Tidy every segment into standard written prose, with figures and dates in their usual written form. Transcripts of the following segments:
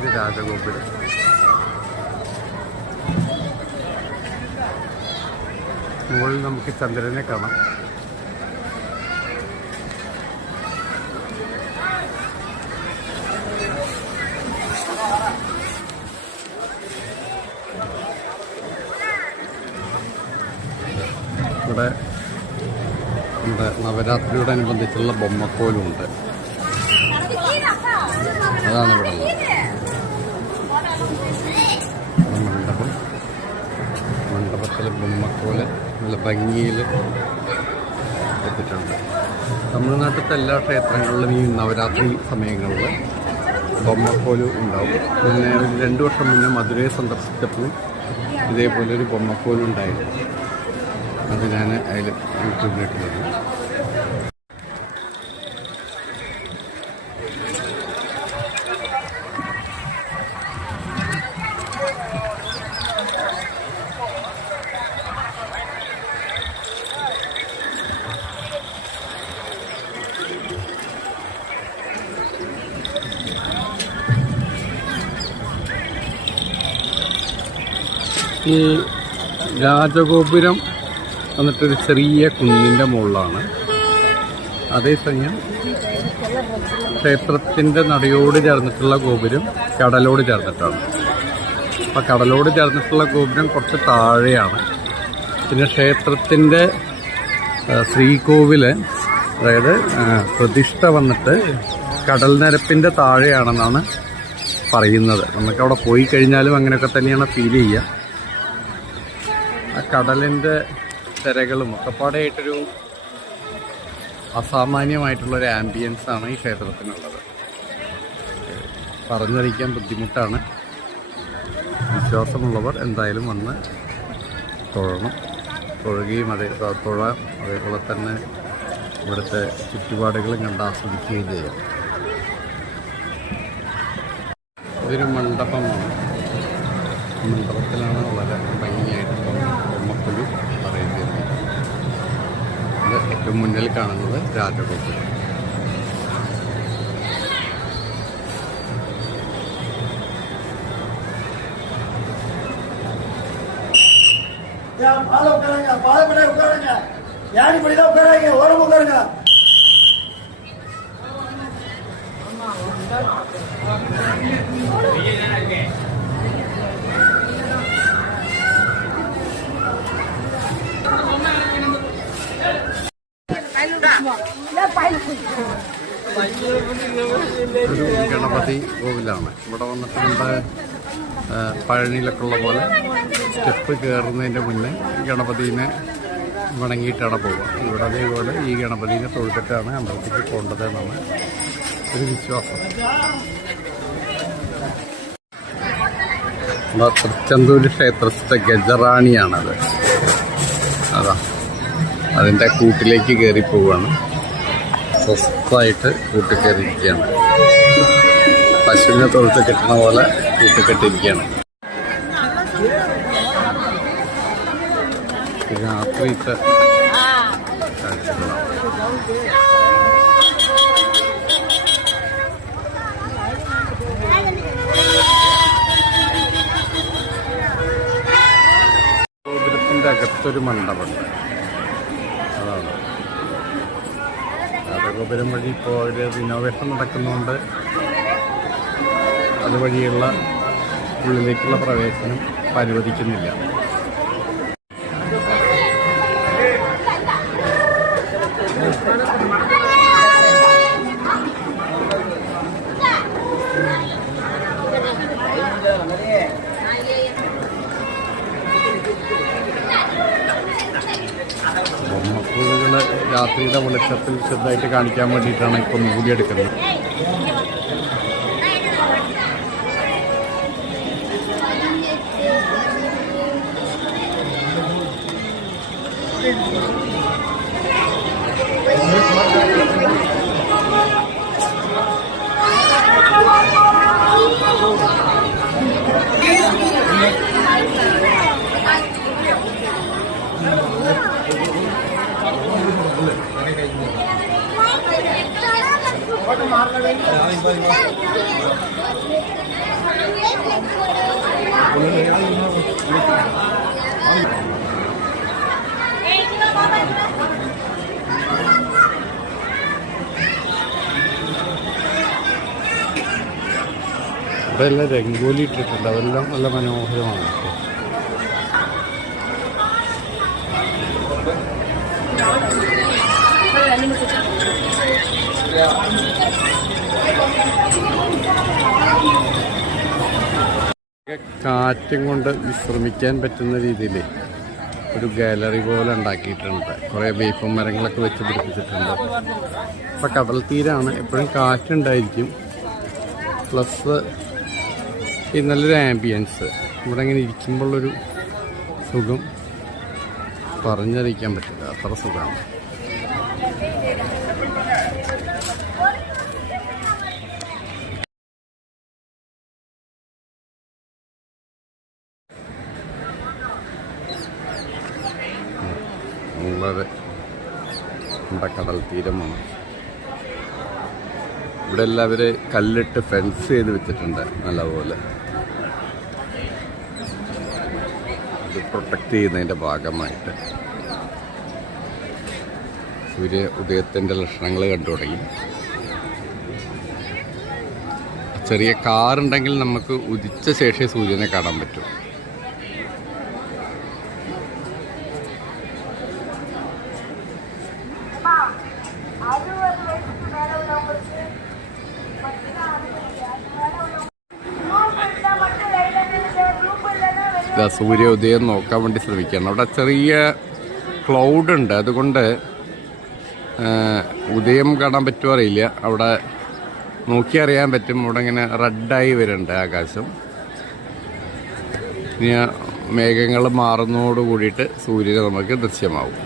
ഗംഭീര രാജഗോപുരം. മുകളിൽ നമുക്ക് ചന്ദ്രനെ കാണാം. ഇവിടെ നവരാത്രിയോടനുബന്ധിച്ചുള്ള ബൊമ്മക്കോലുമുണ്ട്. അതാണ് ഇവിടെ ഉള്ളത് മണ്ഡപത്തിൽ ബൊമ്മക്കോല് നല്ല ഭംഗിയിൽ എത്തിയിട്ടുണ്ട്. തമിഴ്നാട്ടിലത്തെ എല്ലാ ക്ഷേത്രങ്ങളിലും ഈ നവരാത്രി സമയങ്ങളിൽ ബൊമ്മക്കോല് ഉണ്ടാവും. പിന്നെ ഒരു 2 വർഷം മുന്നേ മധുരയെ സന്ദർശിച്ചപ്പോഴും ഇതേപോലെ ഒരു ബൊമ്മക്കോലുണ്ടായിരുന്നു. അത് ഞാൻ അതിൽ യൂട്യൂബിലിട്ടുള്ളത്. ഈ രാജഗോപുരം എന്നിട്ടൊരു ചെറിയ കുന്നിൻ്റെ മുകളിലാണ്. അതേസമയം ക്ഷേത്രത്തിൻ്റെ നടയോട് ചേർന്നിട്ടുള്ള ഗോപുരം കടലോട് ചേർന്നിട്ടാണ്. അപ്പം കടലോട് ചേർന്നിട്ടുള്ള ഗോപുരം കുറച്ച് താഴെയാണ്. പിന്നെ ക്ഷേത്രത്തിൻ്റെ ശ്രീകോവില്, അതായത് പ്രതിഷ്ഠ വന്നിട്ട് കടൽ നിരപ്പിൻ്റെ താഴെയാണെന്നാണ് പറയുന്നത്. നമുക്കവിടെ പോയി കഴിഞ്ഞാലും അങ്ങനെയൊക്കെ തന്നെയാണ് ഫീൽ ചെയ്യുക. ആ കടലിൻ്റെ തിരകളും ഒക്കെപ്പാടായിട്ടൊരു അസാമാന്യമായിട്ടുള്ളൊരു ആംബിയൻസാണ് ഈ ക്ഷേത്രത്തിനുള്ളത്. പറഞ്ഞറിയിക്കാൻ ബുദ്ധിമുട്ടാണ്. വിശ്വാസമുള്ളവർ എന്തായാലും വന്ന് തൊഴണം. തൊഴുകയും തൊഴാം. അതേപോലെ തന്നെ ഇവിടുത്തെ ചുറ്റുപാടുകളും കണ്ട് ആസ്വദിക്കുകയും ചെയ്യാം. ഇതൊരു മണ്ഡപമാണ്. മണ്ഡപത്തിലാണ് വളരെ ഭംഗിയായിട്ട് ബൊമ്മക്കൊലു പറയുന്നത്. ഇത് ഏറ്റവും മുന്നിൽ കാണുന്നത് രാജഗോപുരം. ഒരു ഗണപതി കോവിലാണ്. ഇവിടെ വന്നിട്ട് നമ്മുടെ പഴനിയിലൊക്കെ ഉള്ള പോലെ സ്റ്റെപ്പ് കയറുന്നതിൻ്റെ മുന്നേ ഗണപതിനെ വണങ്ങിയിട്ടാണ് പോവുക. ഇവിടെ അതേപോലെ ഈ ഗണപതിനെ തൊഴുതിട്ടാണ് അമ്പലത്തേക്ക് പോകേണ്ടത് എന്നാണ് ഒരു വിശ്വാസം. തൃച്ചന്തൂർ ക്ഷേത്രത്തിലെ ഗജറാണിയാണത്. അതാ അതിൻ്റെ കൂട്ടിലേക്ക് കയറി പോവുകയാണ്. സ്വസ്ഥമായിട്ട് കൂട്ടിൽ കയറിയിരിക്കുകയാണ്. പശുവിനെ തൊഴുത്ത് കെട്ടണ പോലെ കൂട്ടിക്കെട്ടിരിക്കുകയാണ്. രാത്രിത്തെ കാഴ്ചകളാണ്. ഗോപുരത്തിൻ്റെ അകത്തൊരു മണ്ഡപമുണ്ട്. അതാണ് രാജഗോപുരം വഴി ഇപ്പോൾ ഒരു റിനോവേഷൻ നടക്കുന്നതുകൊണ്ട് അതുവഴിയുള്ള ഉള്ളിലേക്കുള്ള പ്രവേശനം അനുവദിക്കുന്നില്ല. ബൊമ്മക്കൂടുകൾ രാത്രിയുടെ വെളിച്ചത്തിൽ ചെറുതായിട്ട് കാണിക്കാൻ വേണ്ടിയിട്ടാണ് ഇപ്പോൾ മൂടിയെടുക്കുന്നത്. ഇവിടെ എല്ലാം രംഗോലി ഇട്ടിട്ടുണ്ട്, അതെല്ലാം നല്ല മനോഹരമാണ്. കാറ്റും കൊണ്ട് വിശ്രമിക്കാൻ പറ്റുന്ന രീതിയിൽ ഒരു ഗാലറി പോലെ ഉണ്ടാക്കിയിട്ടുണ്ട്. കുറേ വേപ്പും മരങ്ങളൊക്കെ വെച്ച് പിടിപ്പിച്ചിട്ടുണ്ട്. ഇപ്പം കടൽ തീരാണ്, എപ്പോഴും കാറ്റുണ്ടായിരിക്കും. പ്ലസ് ഈ നല്ലൊരു ആംബിയൻസ്. ഇവിടെ ഇങ്ങനെ ഇരിക്കുമ്പോഴൊരു സുഖം പറഞ്ഞറിയിക്കാൻ പറ്റില്ല, അത്ര സുഖമാണ്. വളരെ നമ്മുടെ കടൽ തീരമാണ്. ഇവിടെ എല്ലാവരും കല്ലിട്ട് ഫെൻസ് ചെയ്ത് വെച്ചിട്ടുണ്ട് നല്ലപോലെ. ഇത് പ്രൊട്ടക്റ്റ് ചെയ്യുന്നതിൻ്റെ ഭാഗമായിട്ട് സൂര്യ ഉദയത്തിൻ്റെ ലക്ഷണങ്ങൾ കണ്ടു തുടങ്ങി. ചെറിയ കാറുണ്ടെങ്കിൽ നമുക്ക് ഉദിച്ച ശേഷമേ സൂര്യനെ കാണാൻ പറ്റൂ. സൂര്യോദയം നോക്കാൻ വേണ്ടി ശ്രമിക്കുകയാണ്. അവിടെ ചെറിയ ക്ലൗഡ് ഉണ്ട്, അതുകൊണ്ട് ഉദയം കാണാൻ പറ്റുമോ അറിയില്ല. അവിടെ നോക്കിയറിയാൻ പറ്റും. ഇവിടെ ഇങ്ങനെ റെഡായി വരുന്നുണ്ട് ആകാശം. ഇനി മേഘങ്ങൾ മാറുന്നതോട് കൂടിയിട്ട് സൂര്യനെ നമുക്ക് ദൃശ്യമാവും.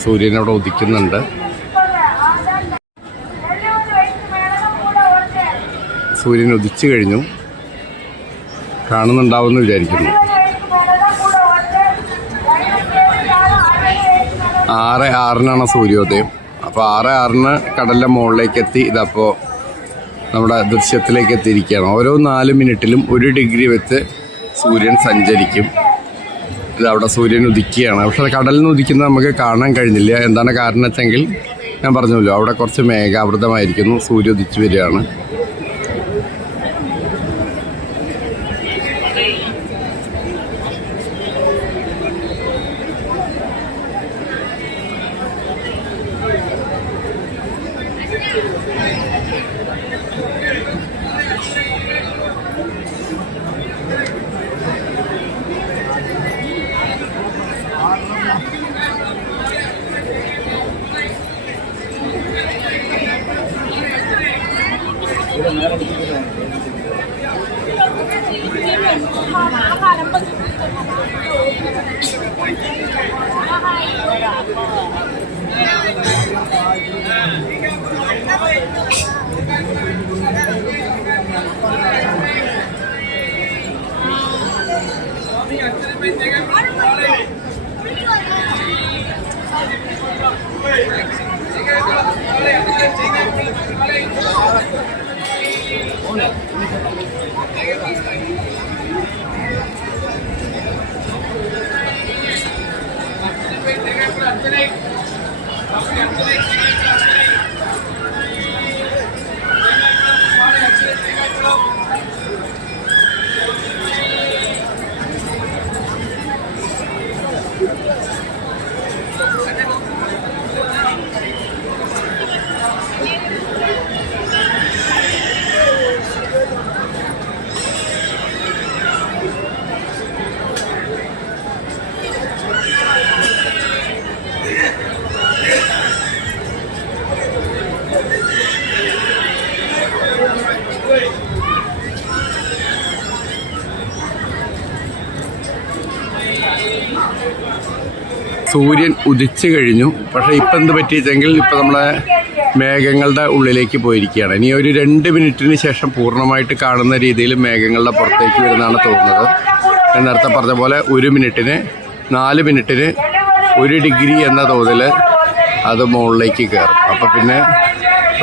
സൂര്യൻ അവിടെ ഉദിക്കുന്നുണ്ട്. സൂര്യൻ ഉദിച്ചു കഴിഞ്ഞു, കാണുന്നുണ്ടാവുമെന്ന് വിചാരിക്കുന്നു. 6:06 സൂര്യോദയം. അപ്പോൾ 6:06 കടലിൻ്റെ മുകളിലേക്ക് എത്തി. ഇതപ്പോൾ നമ്മുടെ ദൃശ്യത്തിലേക്ക് എത്തിയിരിക്കുകയാണ്. ഓരോ 4 മിനിറ്റിലും 1 ഡിഗ്രി വെച്ച് സൂര്യൻ സഞ്ചരിക്കും. ഇതവിടെ സൂര്യൻ ഉദിക്കുകയാണ്. പക്ഷെ കടലിൽ നിന്ന് ഉദിക്കുന്നത് നമുക്ക് കാണാൻ കഴിഞ്ഞില്ല. എന്താണ് കാരണം വെച്ചെങ്കിൽ ഞാൻ പറഞ്ഞല്ലോ, അവിടെ കുറച്ച് മേഘാവൃതമായിരിക്കുന്നു. സൂര്യ ഉദിച്ചു വരികയാണ്. സൂര്യൻ ഉദിച്ചു കഴിഞ്ഞു. പക്ഷേ ഇപ്പം എന്ത് പറ്റിയെങ്കിൽ ഇപ്പം നമ്മളെ മേഘങ്ങളുടെ ഉള്ളിലേക്ക് പോയിരിക്കുകയാണ്. ഇനി ഒരു 2 മിനിറ്റിന് ശേഷം പൂർണ്ണമായിട്ട് കാണുന്ന രീതിയിൽ മേഘങ്ങളുടെ പുറത്തേക്ക് വരുന്നതാണ് തോന്നുന്നത്. ഞാൻ നേരത്തെ പറഞ്ഞ പോലെ 1 മിനിറ്റിന് 4 മിനിറ്റിന് 1 ഡിഗ്രി എന്ന തോതിൽ അത് മുകളിലേക്ക് കയറും. അപ്പോൾ പിന്നെ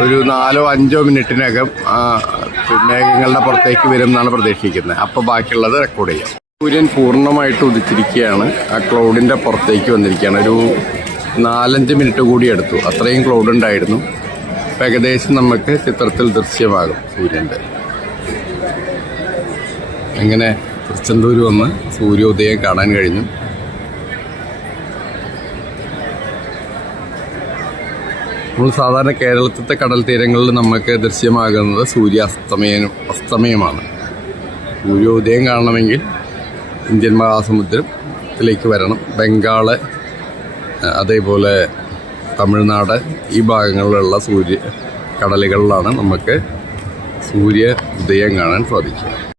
ഒരു 4-5 മിനിറ്റിനകം മേഘങ്ങളുടെ പുറത്തേക്ക് വരും എന്നാണ് പ്രതീക്ഷിക്കുന്നത്. അപ്പോൾ ബാക്കിയുള്ളത് റെക്കോർഡ് ചെയ്യാം. സൂര്യൻ പൂർണ്ണമായിട്ട് ഉദിച്ചിരിക്കുകയാണ്. ആ ക്ലൗഡിൻ്റെ പുറത്തേക്ക് വന്നിരിക്കുകയാണ്. ഒരു 4-5 മിനിറ്റ് കൂടി എടുത്തു. അത്രയും ക്ലൗഡ് ഉണ്ടായിരുന്നു. ഏകദേശം നമുക്ക് ചിത്രത്തിൽ ദൃശ്യമാകും സൂര്യൻ്റെ. അങ്ങനെ തൃച്ചെന്തൂർ വന്ന് സൂര്യോദയം കാണാൻ കഴിഞ്ഞു. നമ്മൾ സാധാരണ കേരളത്തിലത്തെ കടൽ തീരങ്ങളിൽ നമുക്ക് ദൃശ്യമാകുന്നത് അസ്തമയമാണ്. സൂര്യോദയം കാണണമെങ്കിൽ ഇന്ത്യൻ മഹാസമുദ്രത്തിലേക്ക് വരണം. ബംഗാള്, അതേപോലെ തമിഴ്നാട്, ഈ ഭാഗങ്ങളിലുള്ള കടലുകളിലാണ് നമുക്ക് സൂര്യോദയം കാണാൻ സാധിക്കുക.